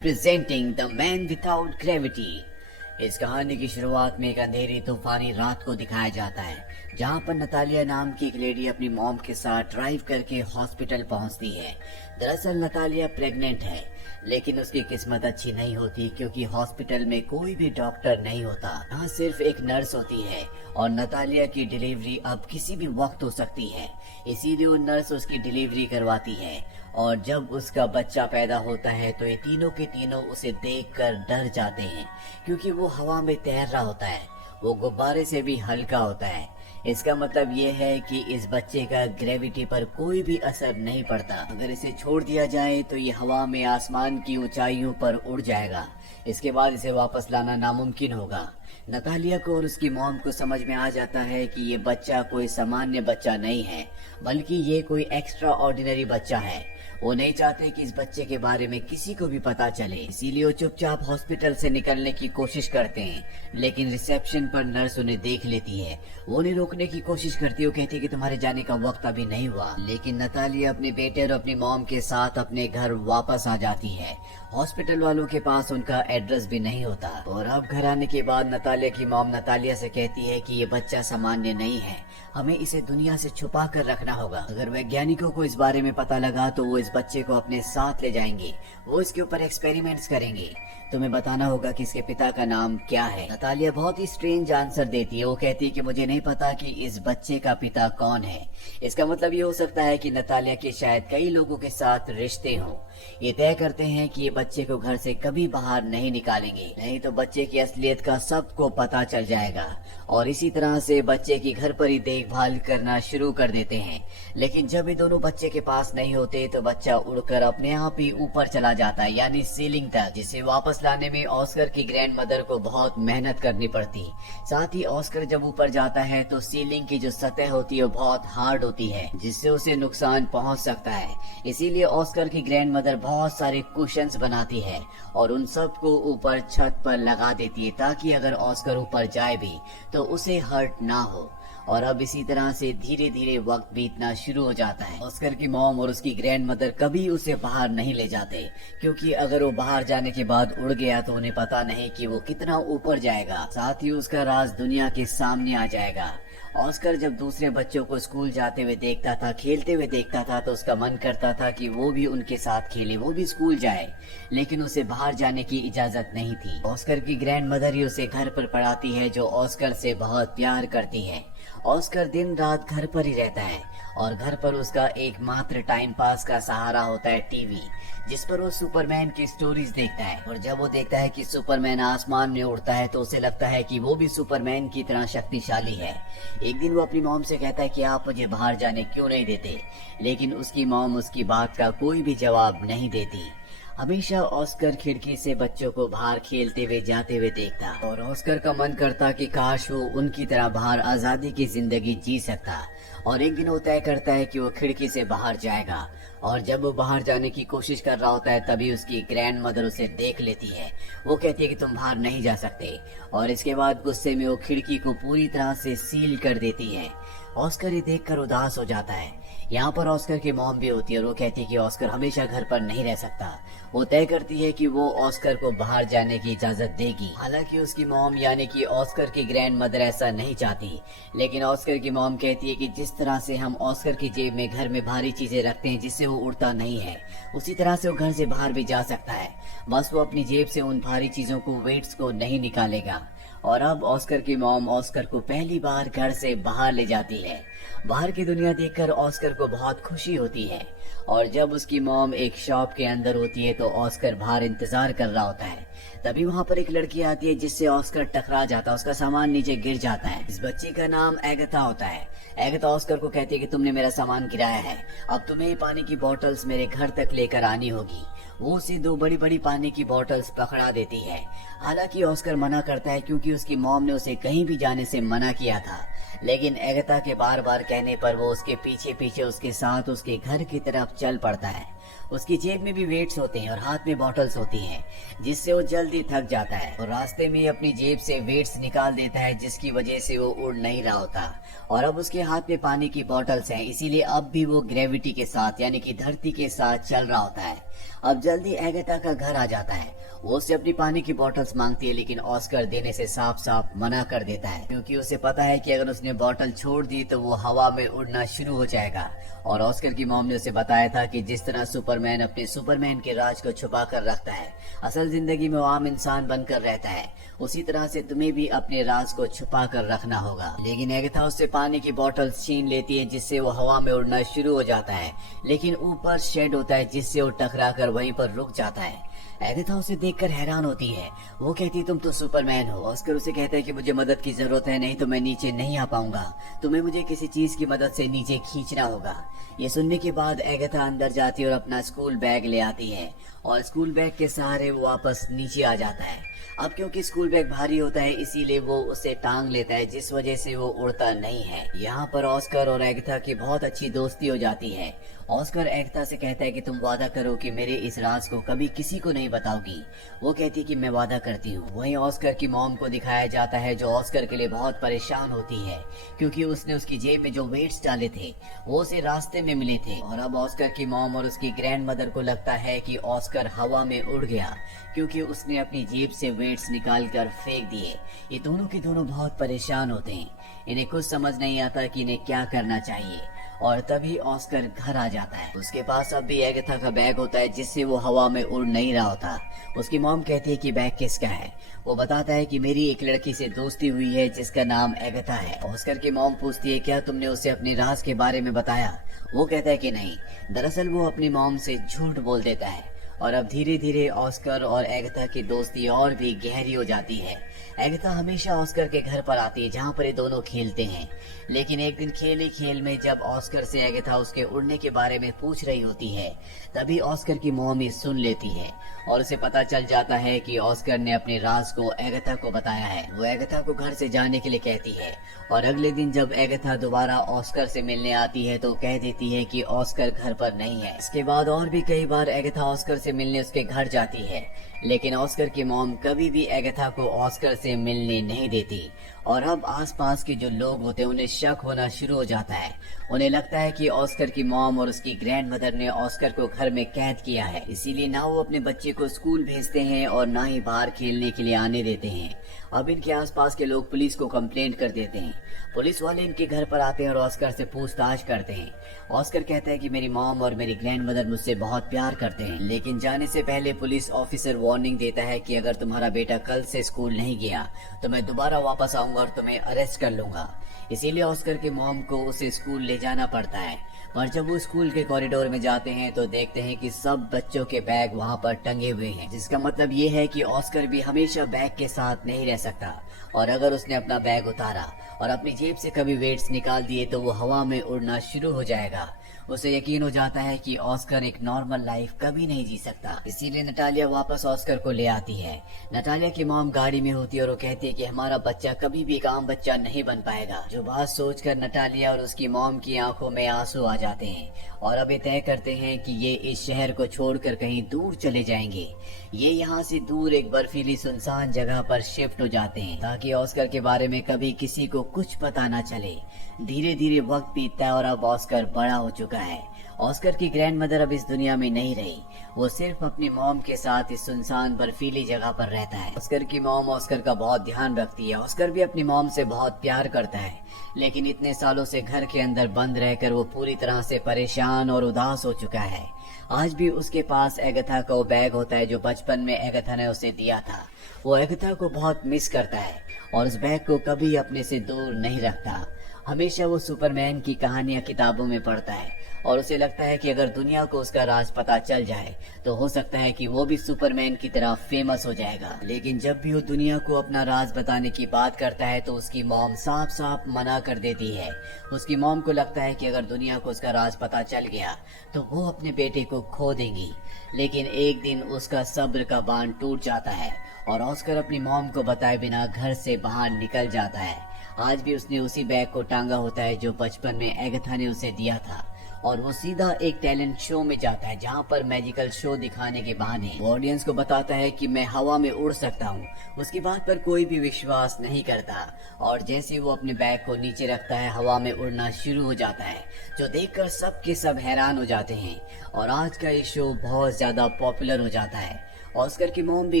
Presenting the man without gravity. इस कहानी की शुरुआत में एक अंधेरी तूफानी रात को दिखाया जाता है, जहां पर नतालिया नाम की एक लेडी अपनी मॉम के साथ ड्राइव करके हॉस्पिटल पहुंचती है। दरअसल नतालिया प्रेग्नेंट है, लेकिन उसकी किस्मत अच्छी नहीं होती क्योंकि हॉस्पिटल में कोई भी डॉक्टर नहीं होता। यहाँ सिर्फ एक नर्स होती है और नतालिया की डिलीवरी अब किसी भी वक्त हो सकती है, इसीलिए वो नर्स उसकी डिलीवरी करवाती है। और जब उसका बच्चा पैदा होता है तो ये तीनों के तीनों उसे देखकर डर जाते हैं, क्योंकि वो हवा में तैर रहा होता है, वो गुब्बारे से भी हल्का होता है। इसका मतलब ये है कि इस बच्चे का ग्रेविटी पर कोई भी असर नहीं पड़ता। अगर इसे छोड़ दिया जाए तो ये हवा में आसमान की ऊंचाइयों पर उड़ जाएगा। इसके बाद इसे वापस लाना नामुमकिन होगा। नतालिया को और उसकी मॉम को समझ में आ जाता है कि ये बच्चा कोई सामान्य बच्चा नहीं है, बल्कि ये कोई एक्स्ट्रा ऑर्डिनरी बच्चा है। वो नहीं चाहते कि इस बच्चे के बारे में किसी को भी पता चले, इसीलिए वो चुपचाप हॉस्पिटल से निकलने की कोशिश करते हैं। लेकिन रिसेप्शन पर नर्स उन्हें देख लेती है। वो उन्हें रोकने की कोशिश करती है। वो कहती है कि तुम्हारे जाने का वक्त अभी नहीं हुआ। लेकिन नतालिया अपने बेटे और अपनी मॉम के साथ अपने घर वापस आ जाती है। हॉस्पिटल वालों के पास उनका एड्रेस भी नहीं होता। और अब घर आने के बाद नतालिया की मॉम नतालिया से कहती है कि ये बच्चा सामान्य नहीं है, हमें इसे दुनिया से छुपा कर रखना होगा। अगर वैज्ञानिकों को इस बारे में पता लगा तो वो इस बच्चे को अपने साथ ले जाएंगे, वो इसके ऊपर एक्सपेरिमेंट्स करेंगे। तुम्हें बताना होगा कि इसके पिता का नाम क्या है। नतालिया बहुत ही स्ट्रेंज आंसर देती है। वो कहती है कि मुझे नहीं पता कि इस बच्चे का पिता कौन है। इसका मतलब ये हो सकता है कि नतालिया के शायद कई लोगों के साथ रिश्ते हों। ये तय करते हैं कि ये बच्चे को घर से कभी बाहर नहीं निकालेंगे, नहीं तो बच्चे की असलियत का सबको पता चल जाएगा। और इसी तरह से बच्चे की घर पर ही देखभाल करना शुरू कर देते हैं। लेकिन जब ये दोनों बच्चे के पास नहीं होते तो बच्चा उड़कर अपने आप ही ऊपर चला जाता है, यानी सीलिंग तक, जिसे वापस लाने में ऑस्कर की ग्रैंड मदर को बहुत मेहनत करनी पड़ती। साथ ही ऑस्कर जब ऊपर जाता है तो सीलिंग की जो सतह होती है वो बहुत हार्ड होती है, जिससे उसे नुकसान पहुंच सकता है। इसीलिए ऑस्कर की ग्रैंड मदर बहुत सारे कुशन्स बनाती है और उन सब को ऊपर छत पर लगा देती है, ताकि अगर ऑस्कर ऊपर जाए भी तो उसे हर्ट ना हो। और अब इसी तरह से धीरे धीरे वक्त बीतना शुरू हो जाता है। ऑस्कर की मॉम और उसकी ग्रैंड मदर कभी उसे बाहर नहीं ले जाते, क्योंकि अगर वो बाहर जाने के बाद उड़ गया तो उन्हें पता नहीं कि वो कितना ऊपर जाएगा। साथ ही उसका राज दुनिया के सामने आ जाएगा। ऑस्कर जब दूसरे बच्चों को स्कूल जाते हुए देखता था, खेलते हुए देखता था, तो उसका मन करता था कि वो भी उनके साथ खेले, वो भी स्कूल जाए, लेकिन उसे बाहर जाने की इजाजत नहीं थी। ऑस्कर की ग्रैंड मदर ही उसे घर पर पढ़ाती है, जो ऑस्कर से बहुत प्यार करती है। ऑस्कर दिन रात घर पर ही रहता है और घर पर उसका एकमात्र टाइम पास का सहारा होता है टीवी, जिस पर वो सुपरमैन की स्टोरीज देखता है। और जब वो देखता है कि सुपरमैन आसमान में उड़ता है तो उसे लगता है कि वो भी सुपरमैन की तरह शक्तिशाली है। एक दिन वो अपनी मॉम से कहता है कि आप मुझे बाहर जाने क्यों नहीं देते, लेकिन उसकी मॉम उसकी बात का कोई भी जवाब नहीं देती। हमेशा ऑस्कर खिड़की से बच्चों को बाहर खेलते हुए जाते हुए देखता और ऑस्कर का मन करता कि काश वो उनकी तरह बाहर आजादी की जिंदगी जी सकता। और एक दिन वो तय करता है कि वो खिड़की से बाहर जाएगा, और जब वो बाहर जाने की कोशिश कर रहा होता है तभी उसकी ग्रैंड मदर उसे देख लेती है। वो कहती है कि तुम बाहर नहीं जा सकते, और इसके बाद गुस्से में वो खिड़की को पूरी तरह से सील कर देती है। ऑस्कर ये देखकर उदास हो जाता है। यहाँ पर ऑस्कर की मॉम भी होती है और वो कहती है कि ऑस्कर हमेशा घर पर नहीं रह सकता। वो तय करती है कि वो ऑस्कर को बाहर जाने की इजाजत देगी। हालांकि उसकी मॉम यानी कि ऑस्कर की ग्रैंड मदर ऐसा नहीं चाहती, लेकिन ऑस्कर की मॉम कहती है कि जिस तरह से हम ऑस्कर की जेब में घर में भारी चीजें रखते हैं जिससे वो उड़ता नहीं है, उसी तरह से वो घर से बाहर भी जा सकता है, बस वो अपनी जेब से उन भारी चीजों को, वेट्स को नहीं निकालेगा। और अब ऑस्कर की मॉम ऑस्कर को पहली बार घर से बाहर ले जाती है। बाहर की दुनिया देखकर ऑस्कर को बहुत खुशी होती है। और जब उसकी मॉम एक शॉप के अंदर होती है तो ऑस्कर बाहर इंतजार कर रहा होता है। तभी वहाँ पर एक लड़की आती है जिससे ऑस्कर टकरा जाता है, उसका सामान नीचे गिर जाता है। इस बच्ची का नाम एगथा होता है। एगथा ऑस्कर को कहती है कि तुमने मेरा सामान गिराया है, अब तुम्हें पानी की बोतल्स मेरे घर तक लेकर आनी होगी। वो उसे 2 बड़ी बड़ी पानी की बोतल्स पकड़ा देती है। हालांकि ऑस्कर मना करता है, क्योंकि उसकी मॉम ने उसे कहीं भी जाने से मना किया था। लेकिन एगथा के बार बार कहने पर वो उसके पीछे पीछे उसके साथ उसके घर की तरफ चल पड़ता है। उसकी जेब में भी वेट्स होते हैं और हाथ में बॉटल्स होती हैं, जिससे वो जल्दी थक जाता है और रास्ते में अपनी जेब से वेट्स निकाल देता है, जिसकी वजह से वो उड़ नहीं रहा होता। और अब उसके हाथ में पानी की बॉटल्स हैं, इसीलिए अब भी वो ग्रेविटी के साथ यानी कि धरती के साथ चल रहा होता है। अब जल्दी एगाथा का घर आ जाता है। वो उससे अपनी पानी की बॉटल्स मांगती है, लेकिन ऑस्कर देने से साफ साफ मना कर देता है, क्योंकि उसे पता है कि अगर उसने बॉटल छोड़ दी तो वो हवा में उड़ना शुरू हो जाएगा। और ऑस्कर की मॉम ने उसे बताया था कि जिस तरह सुपरमैन अपने सुपरमैन के राज को छुपा कर रखता है, असल जिंदगी में वो आम इंसान बनकर रहता है, उसी तरह से तुम्हें भी अपने राज को छुपा कर रखना होगा। लेकिन एगाथा उससे पानी की बॉटल छीन लेती है, जिससे वो हवा में उड़ना शुरू हो जाता है, लेकिन ऊपर शेड होता है जिससे वो टकरा कर वहीं पर रुक जाता है। एगाथा उसे देखकर हैरान होती है। वो कहती तुम तो सुपरमैन हो। ऑस्कर उसे कहता है कि मुझे मदद की जरूरत है, नहीं तो मैं नीचे नहीं आ पाऊंगा। तुम्हें मुझे किसी चीज की मदद से नीचे खींचना होगा। ये सुनने के बाद एगाथा अंदर जाती है और अपना स्कूल बैग ले आती है और स्कूल बैग के सहारे वो वापस नीचे आ जाता है। अब क्योंकि स्कूल बैग भारी होता है, इसीलिए वो उसे टांग लेता है, जिस वजह से वो उड़ता नहीं है। यहाँ पर ऑस्कर और एगाथा की बहुत अच्छी दोस्ती हो जाती है। ऑस्कर एगाथा से कहता है कि तुम वादा करो कि मेरे इस राज को कभी किसी को नहीं बताओगी। वो कहती है कि मैं वादा करती हूँ। वहीं ऑस्कर की मॉम को दिखाया जाता है, जो ऑस्कर के लिए बहुत परेशान होती है, क्योंकि उसने उसकी जेब में जो वेट्स डाले थे वो उसे रास्ते में मिले थे। और अब ऑस्कर की मॉम और उसकी ग्रैंड मदर को लगता है कि ऑस्कर हवा में उड़ गया, क्योंकि उसने अपनी जेब से वेट्स निकाल कर फेंक दिए। ये दोनों के दोनों बहुत परेशान होते हैं। इन्हें कुछ समझ नहीं आता कि इन्हें क्या करना चाहिए। और तभी ऑस्कर घर आ जाता है। उसके पास अब भी एगाथा का बैग होता है, जिससे वो हवा में उड़ नहीं रहा होता। उसकी मॉम कहती है कि बैग किसका है। वो बताता है कि मेरी एक लड़की से दोस्ती हुई है जिसका नाम एगाथा है। ऑस्कर की मॉम पूछती है क्या तुमने उसे अपने राज के बारे में बताया। वो कहता है कि नहीं। दरअसल वो अपनी मॉम से झूठ बोल देता है। और अब धीरे धीरे ऑस्कर और एगाथा की दोस्ती और भी गहरी हो जाती है। एगाथा हमेशा ऑस्कर के घर पर आती है, जहाँ पर ये दोनों खेलते हैं। लेकिन एक दिन खेल ही खेल में जब ऑस्कर से एगाथा उसके उड़ने के बारे में पूछ रही होती है, तभी ऑस्कर की मॉम ये सुन लेती है और उसे पता चल जाता है कि ऑस्कर ने अपने राज को एगाथा को बताया है। वो एगाथा को घर से जाने के लिए कहती है और अगले दिन जब एगाथा दोबारा ऑस्कर से मिलने आती है तो कह देती है कि ऑस्कर घर पर नहीं है। इसके बाद और भी कई बार एगाथा ऑस्कर से मिलने उसके घर जाती है, लेकिन ऑस्कर की मॉम कभी भी एगाथा को ऑस्कर से मिलने नहीं देती। और अब आसपास के जो लोग होते हैं उन्हें शक होना शुरू हो जाता है। उन्हें लगता है कि ऑस्कर की मॉम और उसकी ग्रैंड मदर ने ऑस्कर को घर में कैद किया है, इसीलिए ना वो अपने बच्चे को स्कूल भेजते हैं और ना ही बाहर खेलने के लिए आने देते हैं। अब इनके आसपास के लोग पुलिस को कंप्लेंट कर देते हैं। पुलिस वाले इनके घर पर आते हैं और ऑस्कर से पूछताछ करते हैं। ऑस्कर कहता है कि मेरी मॉम और मेरी ग्रैंड मदर मुझसे बहुत प्यार करते हैं, लेकिन जाने से पहले पुलिस ऑफिसर वार्निंग देता है कि अगर तुम्हारा बेटा कल से स्कूल नहीं गया तो मैं दोबारा वापस आऊंगा और तुम्हें अरेस्ट कर लूंगा। इसीलिए ऑस्कर के मॉम को उसे स्कूल ले जाना पड़ता है। पर जब वो स्कूल के कॉरिडोर में जाते हैं तो देखते हैं कि सब बच्चों के बैग वहाँ पर टंगे हुए हैं, जिसका मतलब ये है कि ऑस्कर भी हमेशा बैग के साथ नहीं रह सकता। और अगर उसने अपना बैग उतारा और अपनी जेब से कभी वेट्स निकाल दिए तो वो हवा में उड़ना शुरू हो जाएगा। उसे यकीन हो जाता है कि ऑस्कर एक नॉर्मल लाइफ कभी नहीं जी सकता। इसीलिए नटालिया वापस ऑस्कर को ले आती है। नटालिया की मॉम गाड़ी में होती है और वो कहती है कि हमारा बच्चा कभी भी एक आम बच्चा नहीं बन पाएगा। जो बात सोचकर नटालिया और उसकी मॉम की आंखों में आंसू आ जाते हैं और अब ये तय करते हैं कि ये इस शहर को छोड़कर कहीं दूर चले जाएंगे। ये यहाँ से दूर एक बर्फीली सुनसान जगह पर शिफ्ट हो जाते हैं, ताकि ऑस्कर के बारे में कभी किसी को कुछ पता न चले। धीरे धीरे वक्त बीतता है और अब ऑस्कर बड़ा हो चुका है। ऑस्कर की ग्रैंड मदर अब इस दुनिया में नहीं रही। वो सिर्फ अपनी मॉम के साथ इस सुनसान बर्फीली जगह पर रहता है। ऑस्कर की मॉम ऑस्कर का बहुत ध्यान रखती है। ऑस्कर भी अपनी मॉम से बहुत प्यार करता है, लेकिन इतने सालों से घर के अंदर बंद रहकर वो पूरी तरह से परेशान और उदास हो चुका है। आज भी उसके पास एगाथा का वो बैग होता है जो बचपन में एगाथा ने उसे दिया था। वो एगाथा को बहुत मिस करता है और उस बैग को कभी अपने से दूर नहीं रखता। हमेशा वो सुपरमैन की कहानियां किताबों में पढ़ता है और उसे लगता है कि अगर दुनिया को उसका राज पता चल जाए तो हो सकता है कि वो भी सुपरमैन की तरह फेमस हो जाएगा। लेकिन जब भी वो दुनिया को अपना राज बताने की बात करता है तो उसकी मॉम साफ साफ मना कर देती है। उसकी मॉम को लगता है कि अगर दुनिया को उसका राज पता चल गया तो वो अपने बेटे को खो देंगी। लेकिन एक दिन उसका सब्र का बांध टूट जाता है और ऑस्कर अपनी मॉम को बताए बिना घर से बाहर निकल जाता है। आज भी उसने उसी बैग को टांगा होता है जो बचपन में एगाथा ने उसे दिया था। और वो सीधा एक टैलेंट शो में जाता है जहाँ पर मैजिकल शो दिखाने के बहाने वो ऑडियंस को बताता है कि मैं हवा में उड़ सकता हूँ। उसकी बात पर कोई भी विश्वास नहीं करता और जैसे वो अपने बैग को नीचे रखता है हवा में उड़ना शुरू हो जाता है, जो देखकर सब के सब हैरान हो जाते हैं। और आज का ये शो बहुत ज्यादा पॉपुलर हो जाता है। ऑस्कर की मॉम भी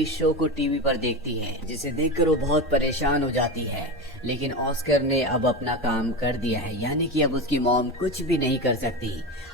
इस शो को टीवी पर देखती है, जिसे देखकर वो बहुत परेशान हो जाती है। लेकिन ऑस्कर ने अब अपना काम कर दिया है, यानी कि अब उसकी मॉम कुछ भी नहीं कर सकती।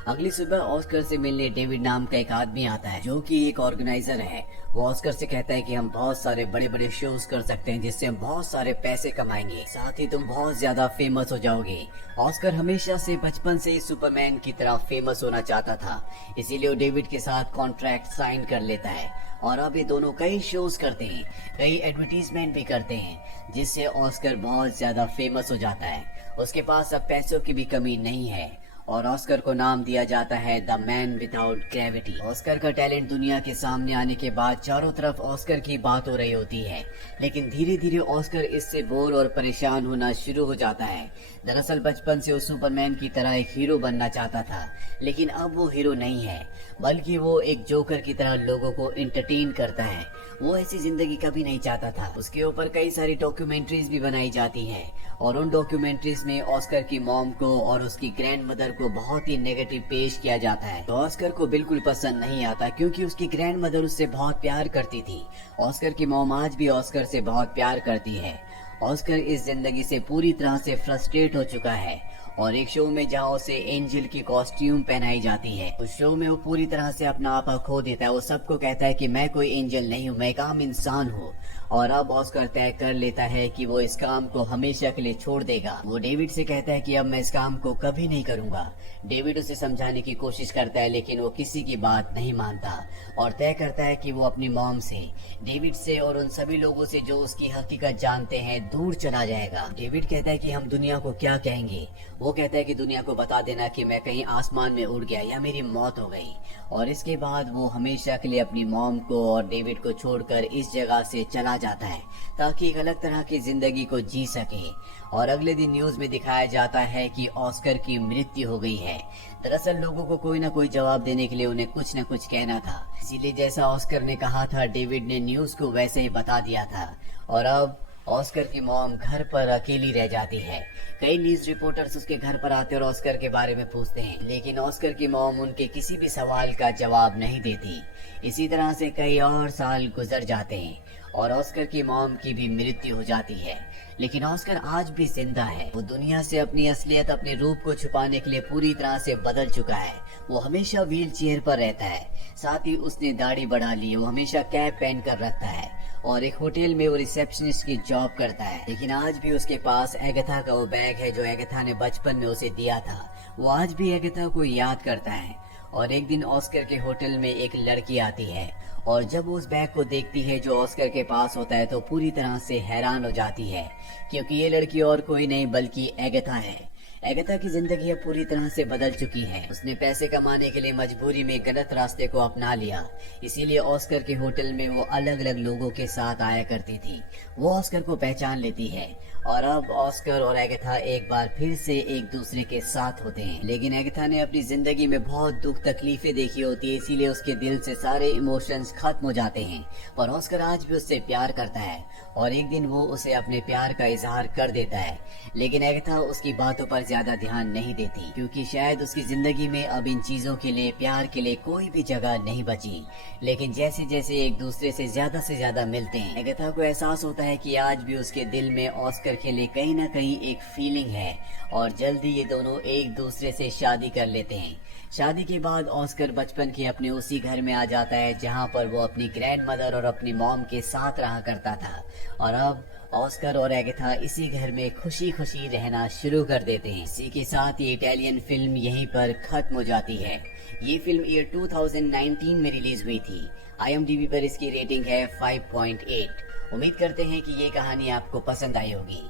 अगली सुबह ऑस्कर से मिलने डेविड नाम का एक आदमी आता है, जो कि एक ऑर्गेनाइजर है। वो ऑस्कर से कहता है कि हम बहुत सारे बड़े बड़े शोज कर सकते हैं जिससे हम बहुत सारे पैसे कमाएंगे, साथ ही तुम बहुत ज्यादा फेमस हो जाओगे। ऑस्कर हमेशा से बचपन से ही सुपरमैन की तरह फेमस होना चाहता था, इसीलिए वो डेविड के साथ कॉन्ट्रैक्ट साइन कर लेता है और अब ये दोनों कई शोज करते हैं, कई एडवर्टीजमेंट भी करते हैं, जिससे ऑस्कर बहुत ज्यादा फेमस हो जाता है। उसके पास अब पैसों की भी कमी नहीं है और ऑस्कर को नाम दिया जाता है the man without gravity. Oscar का टैलेंट दुनिया के सामने आने के बाद चारों तरफ ऑस्कर की बात हो रही होती है, लेकिन धीरे धीरे ऑस्कर इससे बोर और परेशान होना शुरू हो जाता है। दरअसल बचपन से वो सुपरमैन की तरह एक हीरो बनना चाहता था, लेकिन अब वो हीरो नहीं है, बल्कि वो एक जोकर की तरह लोगों को एंटरटेन करता है। वो ऐसी जिंदगी कभी नहीं चाहता था। उसके ऊपर कई सारी डॉक्यूमेंट्रीज भी बनाई जाती हैं और उन डॉक्यूमेंट्रीज में ऑस्कर की मॉम को और उसकी ग्रैंड मदर को बहुत ही नेगेटिव पेश किया जाता है। तो ऑस्कर को बिल्कुल पसंद नहीं आता, क्योंकि उसकी ग्रैंड मदर उससे बहुत प्यार करती थी। ऑस्कर की मॉम आज भी ऑस्कर से बहुत प्यार करती है। ऑस्कर इस जिंदगी से पूरी तरह से फ्रस्ट्रेट हो चुका है और एक शो में जहाँ उसे एंजल की कॉस्ट्यूम पहनाई जाती है, उस शो में वो पूरी तरह से अपना आपा खो देता है। वो सबको कहता है कि मैं कोई एंजल नहीं हूँ, मैं एक आम इंसान हूँ। और अब ऑस्कर तय कर लेता है कि वो इस काम को हमेशा के लिए छोड़ देगा। वो डेविड से कहता है कि अब मैं इस काम को कभी नहीं करूंगा। डेविड उसे समझाने की कोशिश करता है, लेकिन वो किसी की बात नहीं मानता और तय करता है कि वो अपनी मॉम से, डेविड से और उन सभी लोगों से जो उसकी हकीकत जानते हैं दूर चला जाएगा। डेविड कहता है कि हम दुनिया को क्या कहेंगे। वो कहता है कि दुनिया को बता देना कि मैं कहीं आसमान में उड़ गया या मेरी मौत हो गई। और इसके बाद वो हमेशा के लिए अपनी मॉम को और डेविड को छोड़कर इस जगह से चला जाता है, ताकि एक अलग तरह की जिंदगी को जी सके। और अगले दिन न्यूज में दिखाया जाता है कि ऑस्कर की मृत्यु हो गई है। दरअसल लोगों को कोई ना कोई जवाब देने के लिए उन्हें कुछ न कुछ कहना था, इसीलिए जैसा ऑस्कर ने कहा था डेविड ने न्यूज को वैसे ही बता दिया था। और अब ऑस्कर की मॉम घर पर अकेली रह जाती है। कई न्यूज रिपोर्टर्स उसके घर पर आते और ऑस्कर के बारे में पूछते हैं, लेकिन ऑस्कर की मॉम उनके किसी भी सवाल का जवाब नहीं देती। इसी तरह से कई और साल गुजर जाते हैं और ऑस्कर की मॉम की भी मृत्यु हो जाती है। लेकिन ऑस्कर आज भी जिंदा है। वो दुनिया से अपनी असलियत, अपने रूप को छुपाने के लिए पूरी तरह से बदल चुका है। वो हमेशा व्हील चेयर पर रहता है, साथ ही उसने दाढ़ी बढ़ा ली है। वो हमेशा कैप पहन कर रखता है और एक होटल में वो रिसेप्शनिस्ट की जॉब करता है। लेकिन आज भी उसके पास एगाथा का वो बैग है जो एगाथा ने बचपन में उसे दिया था। वो आज भी एगाथा को याद करता है। और एक दिन ऑस्कर के होटल में एक लड़की आती है और जब वो उस बैग को देखती है जो ऑस्कर के पास होता है, तो पूरी तरह से हैरान हो जाती है, क्योंकि ये लड़की और कोई नहीं बल्कि एगाथा है। एगाथा की जिंदगी अब पूरी तरह से बदल चुकी है। उसने पैसे कमाने के लिए मजबूरी में गलत रास्ते को अपना लिया, इसीलिए ऑस्कर के होटल में वो अलग अलग लोगों के साथ आया करती थी। वो ऑस्कर को पहचान लेती है और अब ऑस्कर और एगाथा एक बार फिर से एक दूसरे के साथ होते हैं। लेकिन एगाथा ने अपनी जिंदगी में बहुत दुख तकलीफें देखी होती है, इसीलिए उसके दिल से सारे इमोशंस खत्म हो जाते हैं। पर ऑस्कर आज भी उससे प्यार करता है और एक दिन वो उसे अपने प्यार का इजहार कर देता है। लेकिन एगाथा उसकी बातों पर ज्यादा ध्यान नहीं देती, क्योंकि शायद उसकी जिंदगी में अब इन चीजों के लिए, प्यार के लिए कोई भी जगह नहीं बची। लेकिन जैसे जैसे एक दूसरे से ज्यादा मिलते हैं, एगाथा को एहसास होता है कि आज भी उसके दिल में ऑस्कर के लिए कहीं ना कहीं एक फीलिंग है और जल्दी ये दोनों एक दूसरे से शादी कर लेते हैं। शादी के बाद ऑस्कर बचपन के अपने उसी घर में आ जाता है जहाँ पर वो अपनी ग्रैंड मदर और अपनी मॉम के साथ रहा करता था। और अब ऑस्कर और एगाथा इसी घर में खुशी खुशी रहना शुरू कर देते हैं। इसी के साथ ये इटालियन फिल्म यहीं पर खत्म हो जाती है। ये फिल्म ईयर 2019 में रिलीज हुई थी। IMDb पर इसकी रेटिंग है 5.8। उम्मीद करते हैं कि ये कहानी आपको पसंद आई होगी।